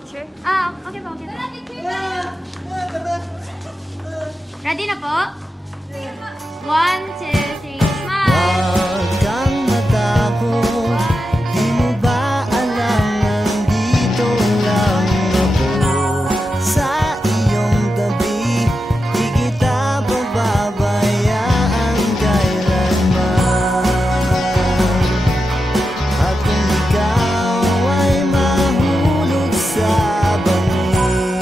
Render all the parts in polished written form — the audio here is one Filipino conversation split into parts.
picture? Ah, okay po, okay po. Ready na po? 1, 2, 3, smile! Huwag kang matakot, di mo ba alam nandito lang ako sa iyong tabi, di kita pababayaan kailanman. At kung ikaw ay mahulog sa bangin,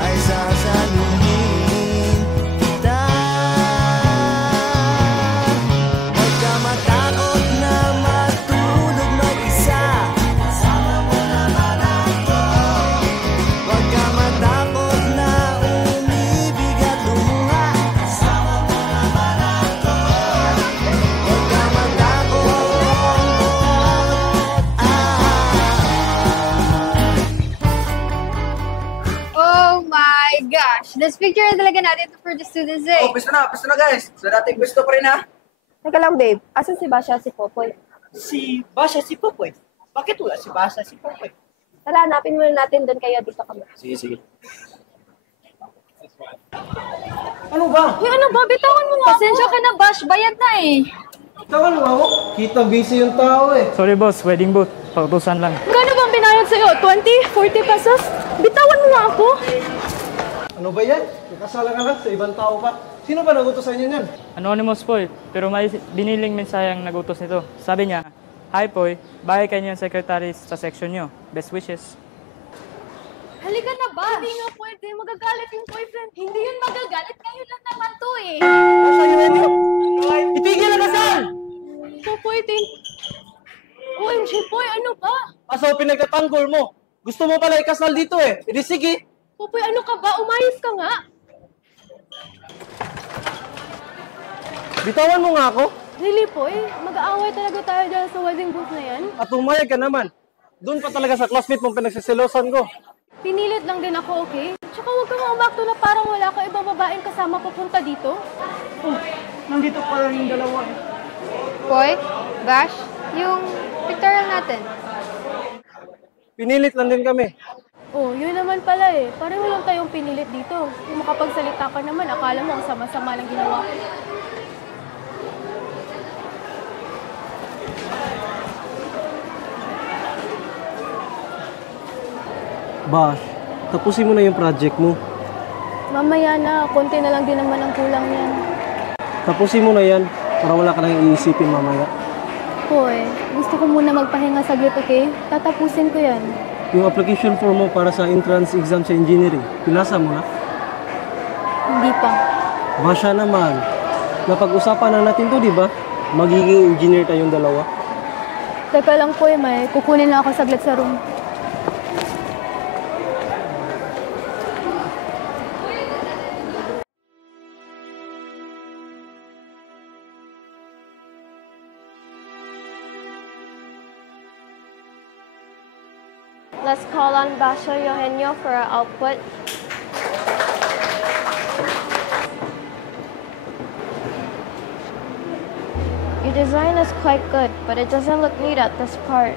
ay sasaluhin kita. Huwag ka matakot na matulog mag-isa, kasama mo naman ako. Huwag ka matakot na umibig at lumuha, kasama mo naman ako. Huwag ka matakot. Oh my gosh! This picture na talaga natin for the students eh. Oh, pwesto na guys. Sa dating pwesto pa rin ha. Teka lang, babe. Asan si Basha at si Popoy? Si Basha, si Popoy. Bakit wala si Basha, si Popoy? Tara, hanapin muna natin doon kaya dito kami. Sige. Ano ba? Uy, ano ba? Bitawan mo nga. Pasensya ka na, Bash. Bayad na eh. Tagal mo ako. Kita busy yung tao eh. Sorry boss, wedding booth. Pautusan lang. Kano bang binayad sa'yo? 20? 40 pesos? Bitawan mo nga ako. Ano ba yan? Nakasala ka lang sa ibang tao pa. Sino ba nagutos sa inyo yan? Anonymous po pero may biniling mensaheng nagutos nito. Sabi niya, "Hi Poy, bahay kayo yung secretary sa section nyo. Best wishes." Halika na, Bash. Hindi nga pwede. Magagalit yung boyfriend. Hindi yun magagalit. Ngayon lang naman to eh. Basha, yun yun. Itigil ang kasal! Popoy, OMG, Poy, ano ba? Kaso pinagtatanggol mo. Gusto mo pala ikasal dito eh. Edi sige. Popoy, ano ka ba? Umayos ka nga. Bitawan mo nga ako. Really, Poy? Mag-aaway talaga tayo dahil sa wedding booth na yan? At umayag ka naman. Doon pa talaga sa classmate mong pinagsisilosan ko. Pinilit lang din ako, okay? Tsaka huwag kang umakto na parang wala ka ibang babaeng kasama papunta dito. Nandito pa lang yung dalawa eh. Boy, Bash, yung pictorial natin. Pinilit lang din kami. Oh, yun naman pala eh. Pareho lang tayong pinilit dito. Kung makapagsalita ka naman, akala mo ang sama-sama ng ginawa ko. Bash, tapusin mo na yung project mo. Mamaya na, konti na lang din naman ang kulang yan. Tapusin mo na yan para wala ka nang iisipin mamaya. Hoy, gusto ko muna magpahinga saglit, okay? Tatapusin ko yan. Yung application form mo para sa entrance exam sa engineering, pinasa mo na? Hindi pa. Basha naman. Napag-usapan na natin to, di ba? Magiging engineer tayong dalawa. Teka lang po, may kukunin na ako saglit sa room. Let's call on Basha Eugenio for our output. Your design is quite good, but it doesn't look neat at this part.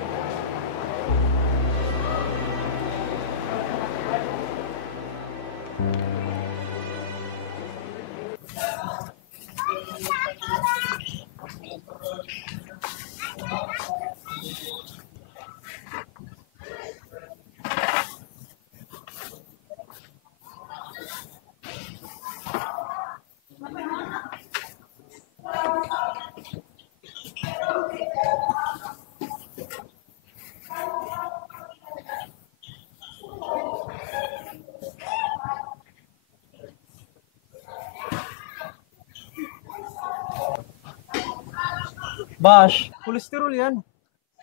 Bash, kolesterol yan.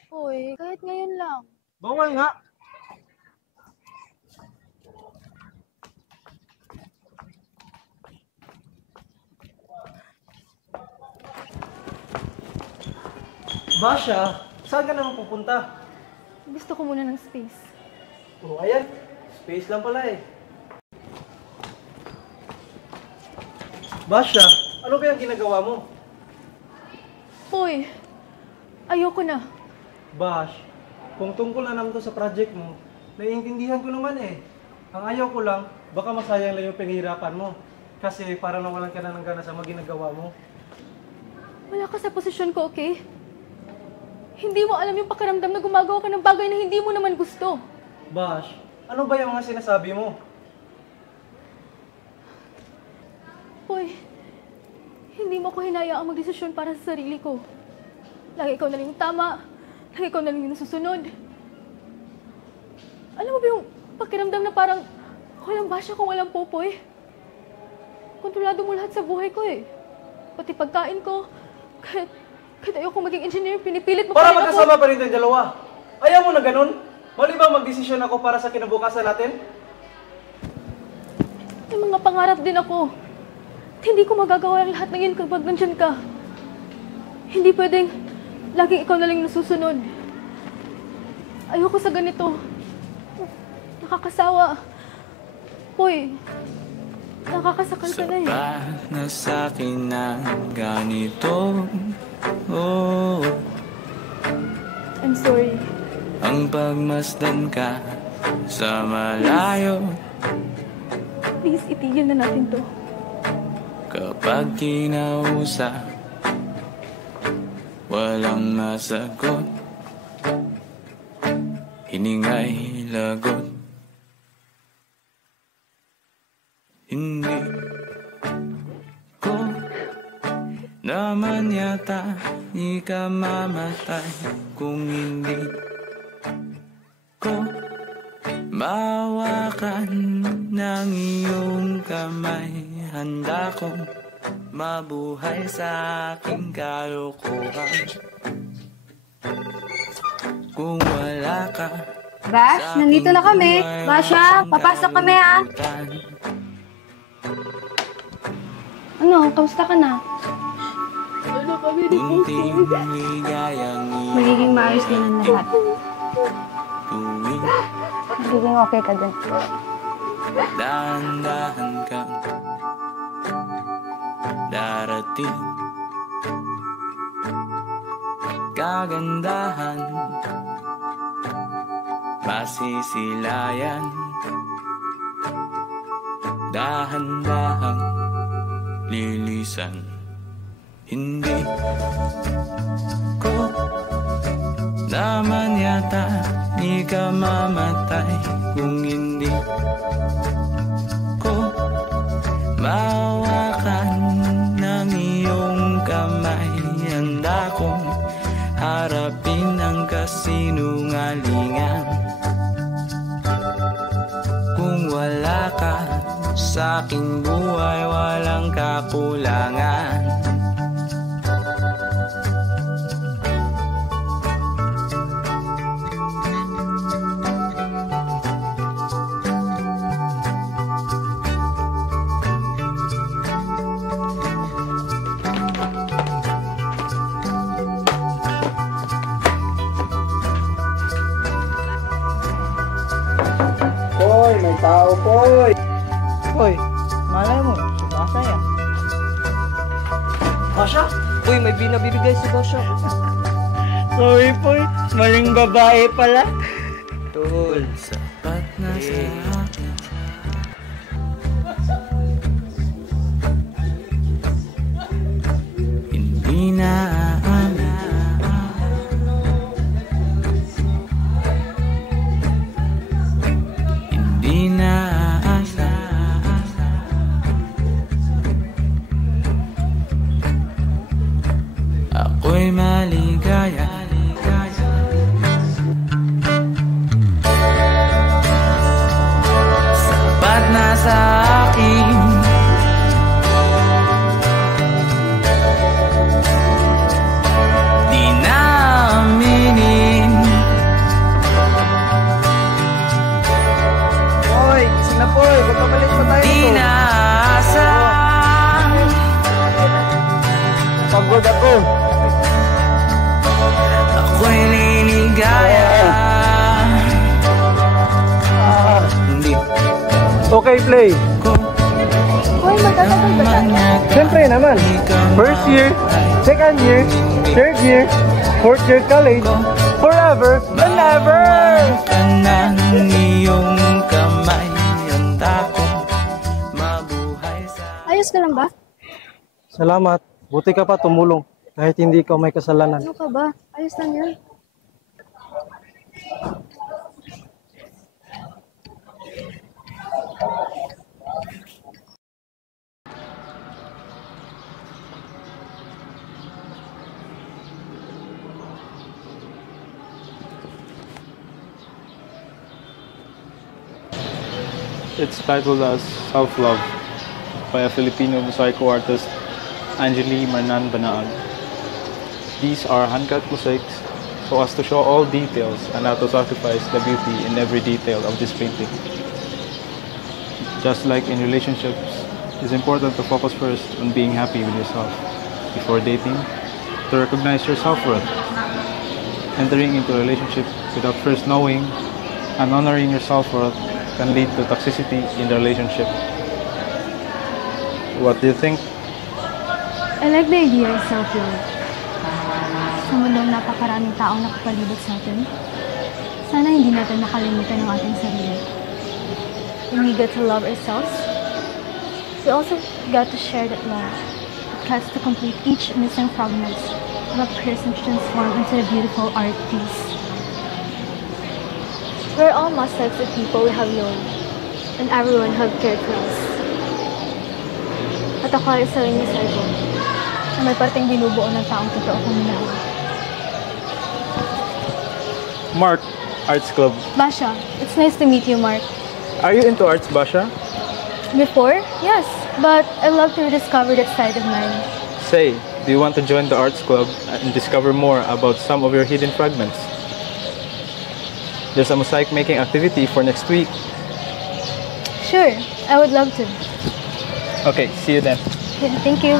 Uy, kahit ngayon lang. Bawal nga. Basha, saan ka naman pupunta? Gusto ko muna ng space. Oh, ayan. Space lang pala eh. Basha, ano ba yung ginagawa mo? Uy, ayoko na. Bash, kung tungkol na naman to sa project mo, naiintindihan ko naman eh. Ang ayaw ko lang, baka masayang lang yung pinahirapan mo. Kasi para nawalan ka na ng gana sa mga ginagawa mo. Wala ka sa posisyon ko, okay? Hindi mo alam yung pakiramdam na gumagawa ka ng bagay na hindi mo naman gusto. Bash, ano ba yung mga sinasabi mo? Hoy, hindi mo ko hinayaang magdesisyon para sa sarili ko. Lagi ikaw na lang yung tama. Lagi ikaw na lang yung nasusunod. Alam mo ba yung pakiramdam na parang walang basya kung walang popoy? Kontrolado mo lahat sa buhay ko eh. Pati pagkain ko, kahit ayoko maging engineer, pinipilit mo Para pa rin ako. magkasama pa rin tayong dalawa. Ayaw mo na ganun? Mali ba magdesisyon ako para sa kinabukasan natin? May mga pangarap din ako. At hindi ko magagawa ang lahat ng yun kapag nandyan ka. Hindi pwedeng laging ikaw na lang nasusunod. Ayoko sa ganito. Nakakasawa. Hoy, nakakasakal ka na eh. Sapat na sa'kin na ganito. Oh, I'm sorry. ang pagmasdan ka sa malayo. Please, itigil na natin to. Kapag kinausap, walang masagot. Hiningay lagot. Hindi ko naman yata ikamamatay kung hindi ko mawakan ng iyong kamay. Handa kong mabuhay sa aking kalokohan. Kung wala ka, Bash, nandito na kami. Basha, papasok kami ha. Ano, kamusta ka na? Ano kami ni Munting ligayang Magiging maayos din ang lahat. tuwing Magiging okay ka din. dahan-dahan kang darating. Kagandahan, masisilayan. Dahan-dahang lilisan. Hindi ko naman yata ikamamatay kung hindi ko mawakan ng iyong kamay. Handa kong harapin ang kasinungalingan. Kung wala ka sa aking buhay, walang kakulangan. Hoy, may tao, Hoy! Hoy, malay mo, si Basha yan. Basha? Uy, may binabibigay si Basha. Sorry po, maling babae pala. Tol. Sapat na sa akin. Hindi na hindi na asa. Ako'y maligaya. Sapat na sa akin. Di na aminin. Hoy, gising na Poy, magpapalit pa tayo Di dito. na asa. Pagod ako. Ako'y liligaya. Hindi Okay, play. ko Hoy, magtatagal ba tayo? Siyempre naman. First year, second year, third year, fourth year college, forever. forever and ever. Ka ng iyong kamay, handa kong mabuhay sa... Ayos ka lang ba? Salamat. Buti ka pa tumulong kahit hindi ikaw may kasalanan. Ano ka ba? Ayos lang yun. It's titled as Self-Love by a Filipino mosaico artist, Angeli Marnan Banaag. These are hand-cut mosaics so as to show all details and how to sacrifice the beauty in every detail of this painting. Just like in relationships, it's important to focus first on being happy with yourself before dating, to recognize your self-worth. Entering into a relationship without first knowing and honoring your self-worth can lead to toxicity in the relationship. What do you think? I like the idea of self-love. Sa mundong napakaraming taong nakapalibot sa atin, sana hindi natin makalimutan ang ating sarili. When we get to love ourselves, we also got to share that love. It cuts to complete each missing fragment of a person to transform into a beautiful art piece. We're all must-haves of people we have known, and everyone have cared for us. At ako ay isa rin yung sarko, na may parteng binubuo ng taong totoo kong minahal. Mark, Arts Club. Basha, it's nice to meet you, Mark. Are you into arts, Basha? Before, yes, but I love to rediscover that side of mine. Say, do you want to join the Arts Club and discover more about some of your hidden fragments? There's a mosaic making activity for next week. Sure, I would love to. Okay, see you then. Okay, thank you.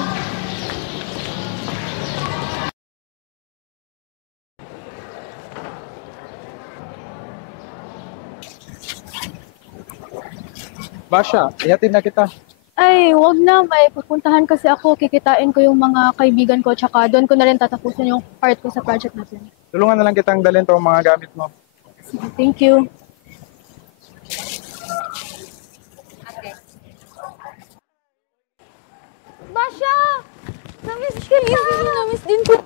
Basha, ihatid na kita. Ay, wag na. May pupuntahan kasi ako. Kikitain ko yung mga kaibigan ko. Tsaka doon ko na rin tatapusin yung part ko sa project natin. Tulungan na lang kitang dalhin to mga gamit mo. Thank you. Basha! Namiss kita! Namiss din ko.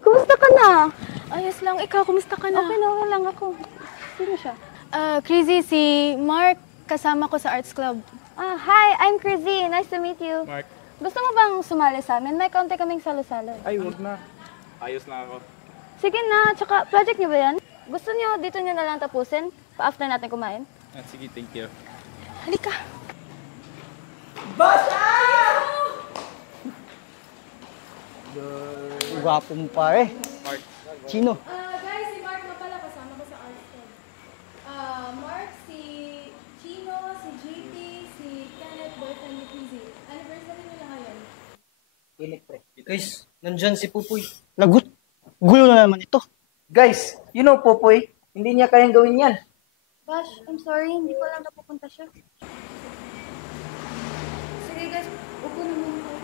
Kumusta ka na? Ayos lang. Ikaw, kumusta ka na? Okay lang ako. Sino siya? Crazy, si Mark. Kasama ko sa Arts Club. Hi, I'm Crizzy. Nice to meet you. Mark. Gusto mo bang sumali sa amin? May konti kaming salo-salo. Ay, huwag na. Ayos na ako. Sige na, tsaka project niyo ba yan? Gusto niyo dito niyo na lang tapusin? Pa-after natin kumain? Sige, thank you. Halika. Gwapo mo pare. Mark. Sino? Guys, si Mark na pala kasama ko sa Arts Club. Mark, si Chino, si JP, si Kenneth, boyfriend ni Crazy. Anniversary nila ngayon. Guys, nandyan si Pupoy. Lagot. Gulo na naman ito. Guys, you know Popoy, hindi niya kayang gawin yan. Gosh, I'm sorry. Hindi ko alam na pupunta siya. Sige guys, upo na muna ako.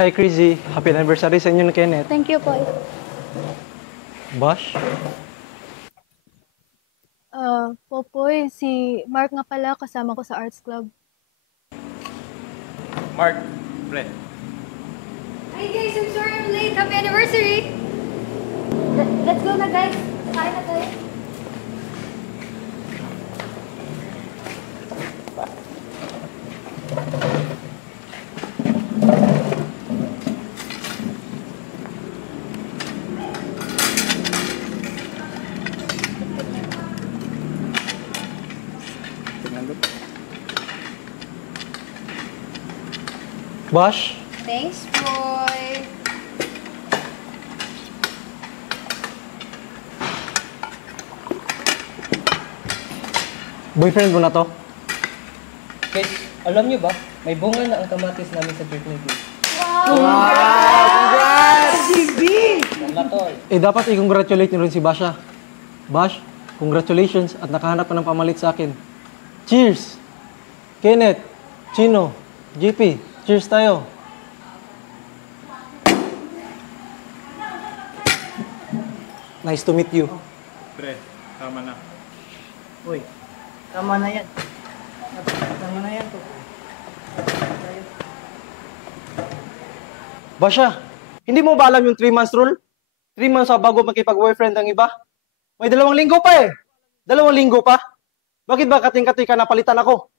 Hi, Crazy. Happy anniversary sa inyo ni Kenneth. Thank you, Poy. Bash? Popoy, si Mark nga pala kasama ko sa Arts Club. Mark, pre. Hi guys, I'm sorry I'm late. Happy anniversary! Let's go na guys. Kain na tayo. Bash? Thanks, Poy. Boyfriend mo na to? Guys, alam niyo ba, may bunga na ang kamatis namin sa birthday ko. Eh, dapat i-congratulate nyo rin si Basha. Bash, congratulations at nakahanap ka ng pamalit sa akin. Cheers! Kenneth, Chino, JP, cheers tayo. Nice to meet you. Pre, tama na. Uy, tama na yan. Tama na yan, Popoy. Basha, hindi mo ba alam yung 3 months rule? 3 months pa bago makipag-boyfriend ang iba? May 2 linggo pa eh. 2 linggo pa? Bakit ba kating-kati ka napalitan ako?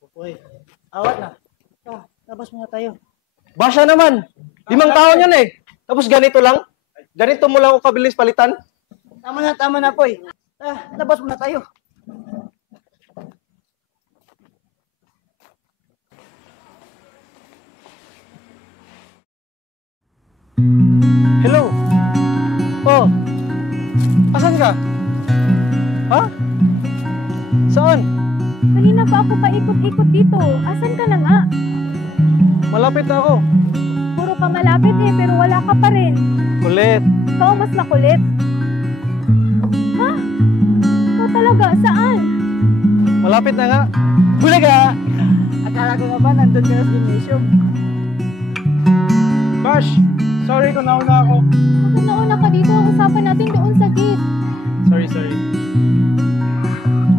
Popoy, awat na. Labas muna tayo. Basha naman! 5 taon yan eh. Tapos ganito lang? Ganito mo lang ako kabilis palitan? Tama na, Poy. Labas muna tayo. Hello? Oh, asan ka? Ha? Saan? Kanina pa ako paikot-ikot dito. Asan ka na nga? Malapit na ako. Puro ka malapit eh, pero wala ka pa rin. Kulit. Ikaw mas makulit. Ha? Ikaw talaga, saan? Malapit na nga. Bulaga! Akala ko nga ba nandun ka na sa gymnasium? Bash! Sorry kung nauna ako. Bakit nauna ka dito? Ang usapan natin doon sa gate. Sorry.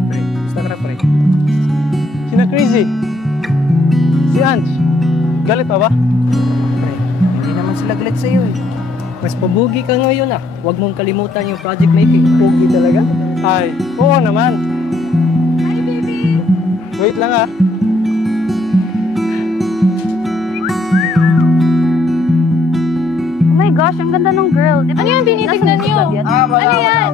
Pre, gusto ka na pre. Sina Crazy? Si Ange? Galit pa ba? Pre, hindi naman sila galit sa'yo eh. Mas pabugi ka ngayon ah. Huwag mong kalimutan yung project making. Pogi talaga. Ay, oo naman. Hi, baby! Wait lang ah. Oh my gosh, ang ganda ng girl. Di ba Ano yung tinitignan niyo? Ano yan?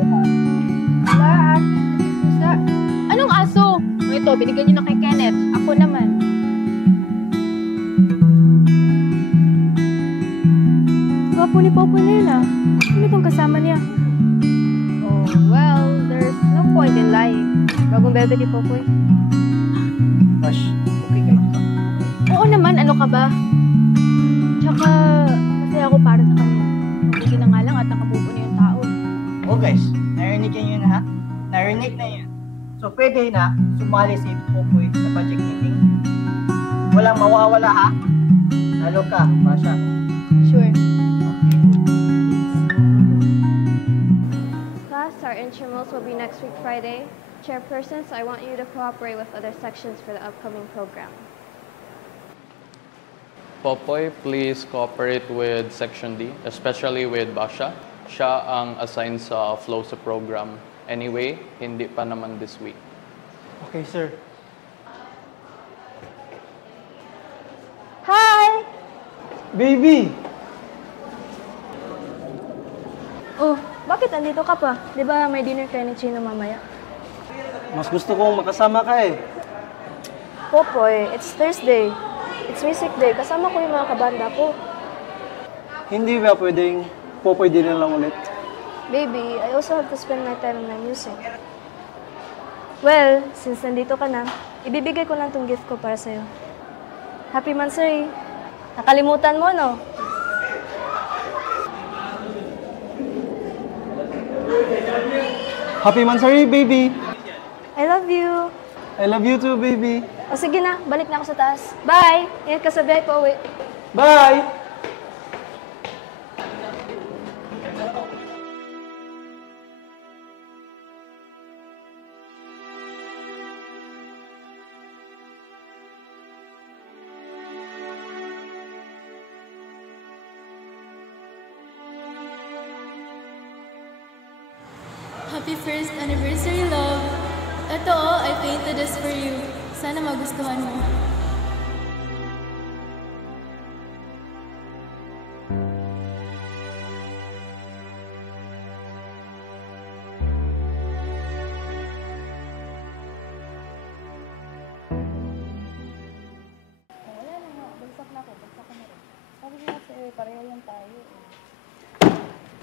Anong aso? Ito, binigyan niyo na kay Kenneth. Ako naman. Gwapo ni Popo Nela. Sino itong kasama niya? Oh, well, there's no point in lying. Bagong bebe ni Popoy. Bash, okay ka lang. Oo naman, ano ka ba? Tsaka, masaya ako para sa kanya. Mabuti na nga lang at nakabubo na yung tao. Oh guys, narinig yun ha? Narinig na yun. So pwede na sumali si Popoy sa project meeting. Walang mawawala ha? Lalo ka, Basha. Sure. Class, our intramurals will be next week Friday. Chairpersons, I want you to cooperate with other sections for the upcoming program. Popoy, please cooperate with Section D, especially with Basha. Siya ang assigned sa flow sa program. Anyway, hindi pa naman this week. Okay, sir. Hi! Baby! Oh, bakit andito ka pa? Di ba may dinner kayo ni Chino mamaya? Mas gusto kong makasama ka eh. Popoy, it's Thursday. It's music day. Kasama ko yung mga kabanda ko. Hindi ba pwedeng Popoy din na lang ulit? Baby, I also have to spend my time in my music. Well, since nandito ka na, ibibigay ko lang tong gift ko para sa'yo. Happy Mansari. Nakalimutan mo, no? Happy Mansari, baby! I love you. I love you too, baby. O sige na, balik na ako sa taas. Bye! Ingat ka sa biyahe pa uwi. Bye! Happy first anniversary, love. Ito oh, I painted this for you. Sana magustuhan mo.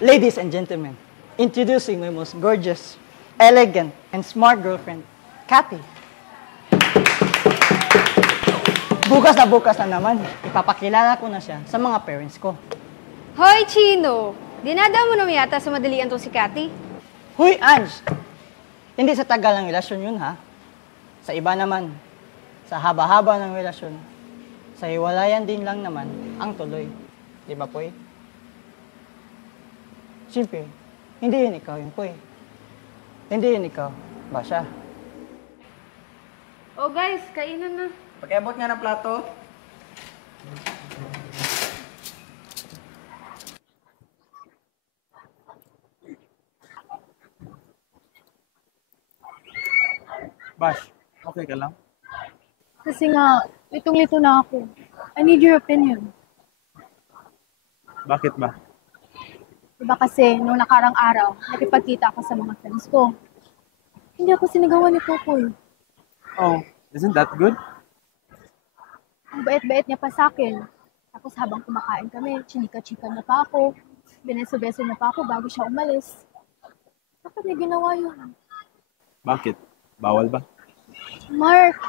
Ladies and gentlemen, introducing my most gorgeous, elegant, and smart girlfriend, Kathy. Bukas na naman, ipapakilala ko na siya sa mga parents ko. Hoy, Chino! Dinada mo naman yata sa madalian to si Cathy. Huy, Ange! Hindi sa tagal ng relasyon yun, ha? Sa iba naman, sa haba-haba ng relasyon, sa hiwalayan din lang naman ang tuloy. Di ba, Poy? Siyempre, Hindi yun ikaw, Yungkoy. Hindi yun ikaw, Basha. Oh guys, kainan na. Pakiabot nga ng plato. Bash, okay ka lang? Kasi nga, litong-lito na ako. I need your opinion. Bakit ba? Diba kasi, nung nakarang araw, nakipagkita ako sa mga friends ko. Hindi ako sinigawan ni Popoy. Oh, isn't that good? Ang bait-bait niya pa sa akin. Tapos habang kumakain kami, chinika-chika na pa ako. Bineso-beso na pa ako bago siya umalis. Bakit niya ginawa yun? Bakit? Bawal ba? Mark,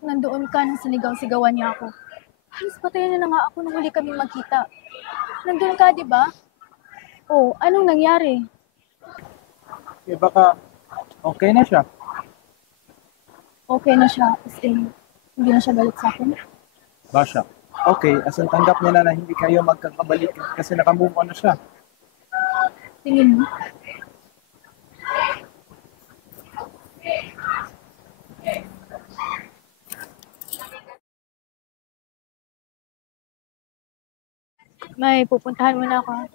nandoon ka nang sinigaw-sigawan niya ako. Halos patayin niya na nga ako nung huli kaming magkita. Nandun ka, di ba? Oh, anong nangyari? Eh baka okay na siya. Okay na siya, as in, hindi na siya galit sa akin. Basha, okay, asan tanggap niya na hindi kayo magkakabalik kasi nakamove on na siya. Tingin mo? May pupuntahan mo na ako.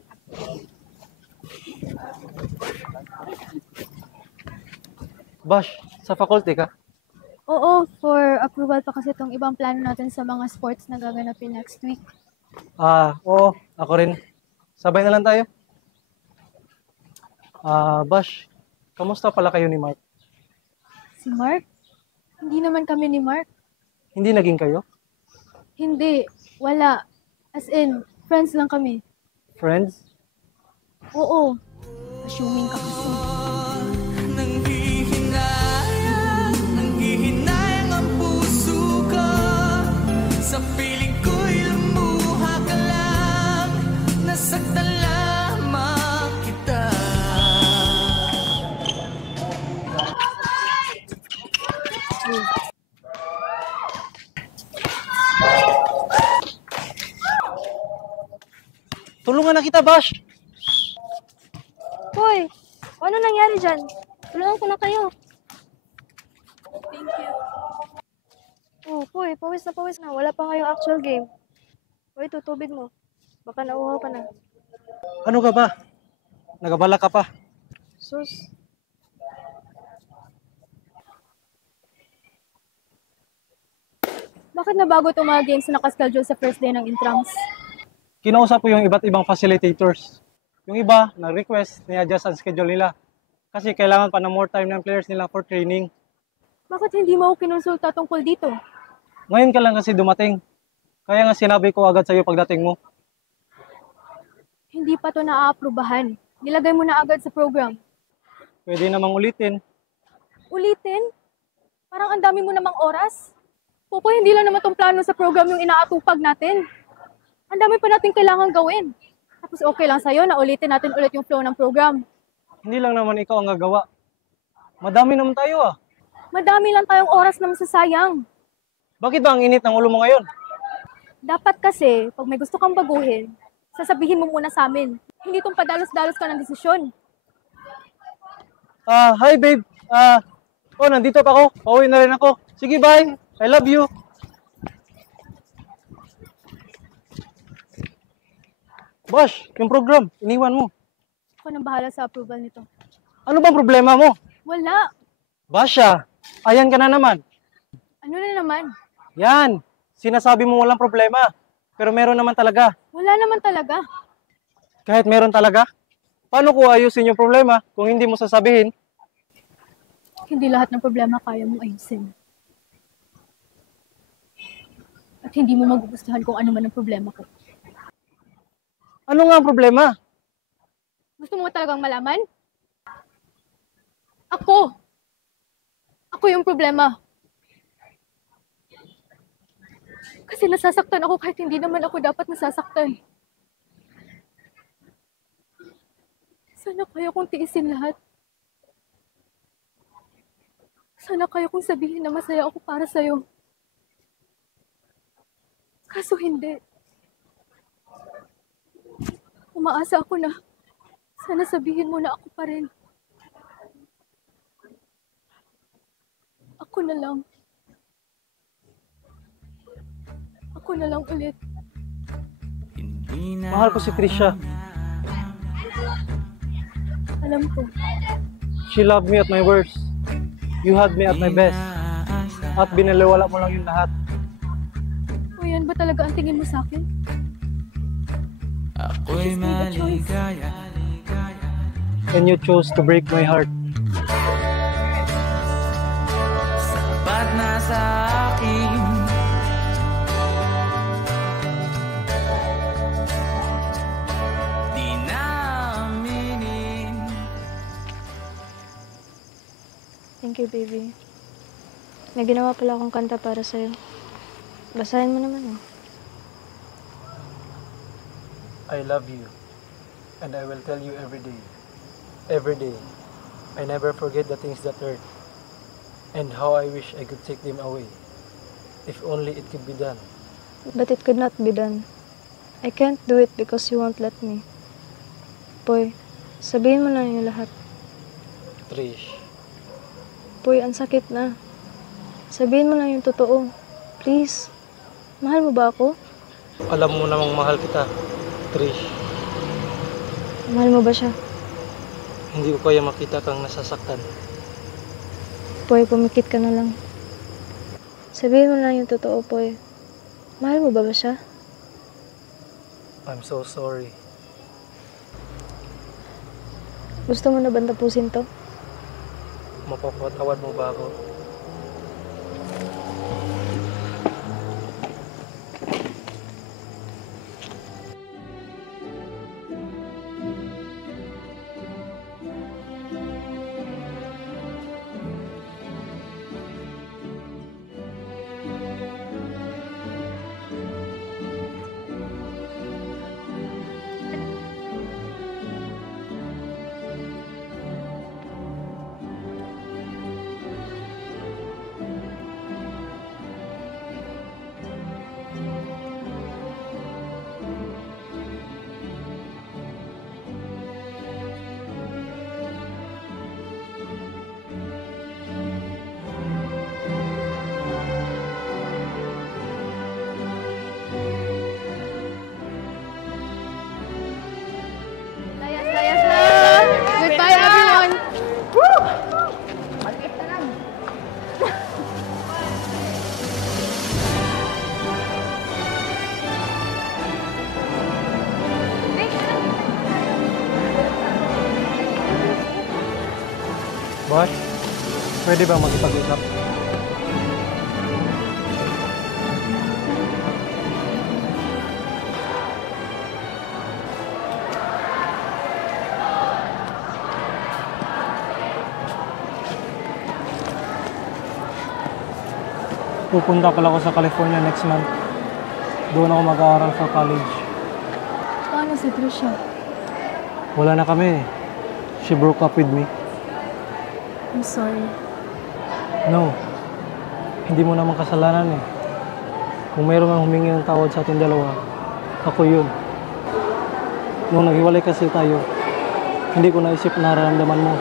Bash, sa faculty ka? Oo, for approval pa kasi itong ibang plano natin sa mga sports na gaganapin next week. Oo, ako rin. Sabay na lang tayo. Bash, kamusta pala kayo ni Mark? Si Mark? Hindi naman kami ni Mark. Hindi naging kayo? Hindi, wala. As in, friends lang kami. Friends? Oo. Assuming ka kasi. Nanghihinayang ang puso ko. Sa piling ko'y lumuha ka lang. Nasaktan lamang kita. Tulungan na kita, Bash! Hoy, ano nangyari dyan? Tulungan ko na kayo. Thank you. Oh, Poy, pawis na. Wala pa kayong actual game. Hoy, tutubig mo. Baka nauhaw ka na. Ano ka ba? Nagabala ka pa. Sus. Bakit nabago itong mga games na nakaschedule sa first day ng intrams? Kinausap ko yung iba't ibang facilitators. Yung iba, nag-request, ni-adjust ang schedule nila. Kasi kailangan pa ng more time ng players nila for training. Bakit hindi mo ako kinonsulta tungkol dito? Ngayon ka lang kasi dumating. Kaya nga sinabi ko agad sa'yo pagdating mo. Hindi pa to naaaprubahan. Nilagay mo na agad sa program. Pwede namang ulitin. Ulitin? Parang ang dami mo namang oras. Popo, hindi lang naman tong plano sa program yung inaatupag natin. Ang dami pa natin kailangan gawin. Tapos okay lang sa'yo na ulitin natin ulit yung flow ng program. Hindi lang naman ikaw ang gagawa. Madami naman tayo ah. Madami lang tayong oras na masasayang. Bakit ba ang init ng ulo mo ngayon? Dapat kasi, pag may gusto kang baguhin, sasabihin mo muna sa amin. Hindi itong padalos-dalos ka ng desisyon. Hi babe. Nandito pa ako. Pauwi na rin ako. Sige, bye. I love you. Boss, yung program, iniwan mo. Ako nang bahala sa approval nito. Ano bang problema mo? Wala. Basha, ayan ka na naman. Ano na naman? Yan, sinasabi mo walang problema. Pero meron naman talaga. Wala naman talaga. Kahit meron talaga? Paano ko ayusin yung problema kung hindi mo sasabihin? Hindi lahat ng problema kaya mong ayusin. At hindi mo magugustuhan kung ano man ang problema ko. Ano nga ang problema? Gusto mo talagang malaman? Ako! Ako yung problema. Kasi nasasaktan ako kahit hindi naman ako dapat nasasaktan. Sana kaya kong tiisin lahat. Sana kaya kong sabihin na masaya ako para sa'yo. Kaso hindi. Umaasa ako na Sana sabihin mo na ako pa rin. Ako na lang. Ako na lang ulit. Mahal ko si Trisha. Alam ko. She loved me at my worst. You had me at my best. At binaliwala mo lang yung lahat. O yan ba talaga ang tingin mo sa akin? Ako'y maligaya. And you chose to break my heart. Sapat na sa akin. Di na aminin. Thank you, baby. May ginawa pala akong kanta para sa'yo. Basahin mo naman, oh. I love you. And I will tell you every day. Every day. I never forget the things that hurt. And how I wish I could take them away. If only it could be done. But it could not be done. I can't do it because you won't let me. Poy, sabihin mo na yung lahat. Trish. Poy, ang sakit na. Sabihin mo lang yung totoo. Please. Mahal mo ba ako? Alam mo namang mahal kita, Trish. Mahal mo ba siya? Hindi ko kaya makita kang nasasaktan. Poy, pumikit ka na lang. Sabihin mo lang yung totoo, Poy. Mahal mo ba siya? I'm so sorry. Gusto mo na ba tapusin to? Mapapatawad mo ba ako? Goodbye, everyone! Boss, pwede ba makipag-usap? Pupunta pala ako sa California next month. Doon ako mag-aaral for college. Paano si Trisha? Wala na kami. She broke up with me. I'm sorry. No. Hindi mo naman kasalanan eh. Kung mayroon mang humingi ng tawad sa ating dalawa, ako yun. Nung naghiwalay kasi tayo, hindi ko naisip na nararamdaman mo.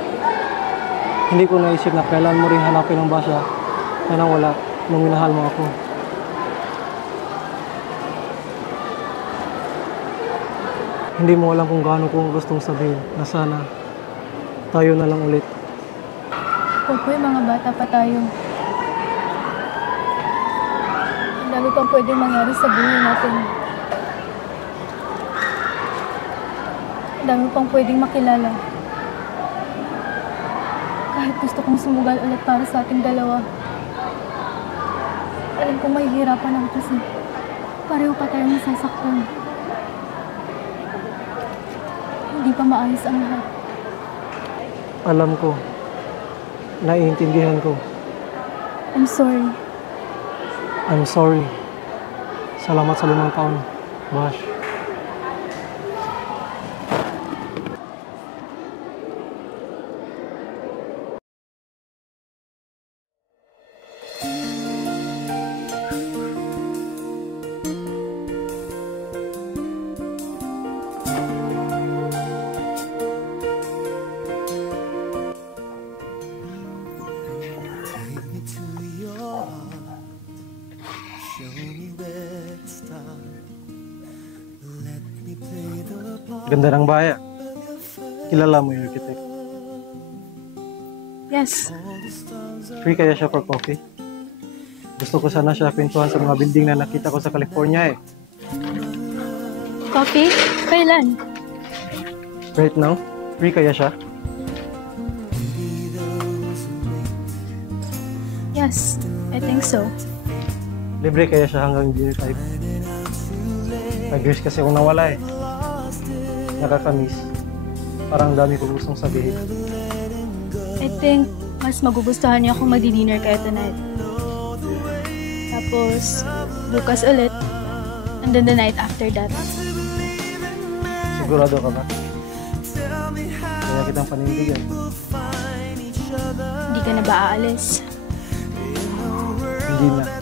Hindi ko naisip na kailan mo rin hanapin ang Basha na nawala nung minahal mo ako. Hindi mo alam kung gaano kong gustong sabihin na sana tayo na lang ulit. Popoy, mga bata pa tayo. Ang dami pang pwedeng mangyari sa buhay natin. Ang dami pang pwedeng makilala. Kahit gusto kong sumugal ulit para sa ating dalawa. Alam kong mahihirapan ako kasi pareho pa tayong nasasaktan. Hindi pa maayos ang lahat. Alam ko. Naiintindihan ko. I'm sorry. I'm sorry. Salamat sa 5 taon, Bash. Ganda ng bahay. Kilala mo yung architect. Yes. Free kaya siya for coffee? Gusto ko sana siya kwentuhan sa mga building na nakita ko sa California eh. Coffee? Kailan? Right now? Free kaya siya? Yes, I think so. Libre kaya siya hanggang dinner time? 5 years kasi akong nawala eh. Nakakamiss. Parang dami kong gustong sabihin. I think mas magugustuhan niya kung magdi-dinner kayo tonight. Tapos, bukas ulit. And then the night after that. Sigurado ka ba? Kaya kitang panindigan. Hindi ka na ba aalis? Hindi na.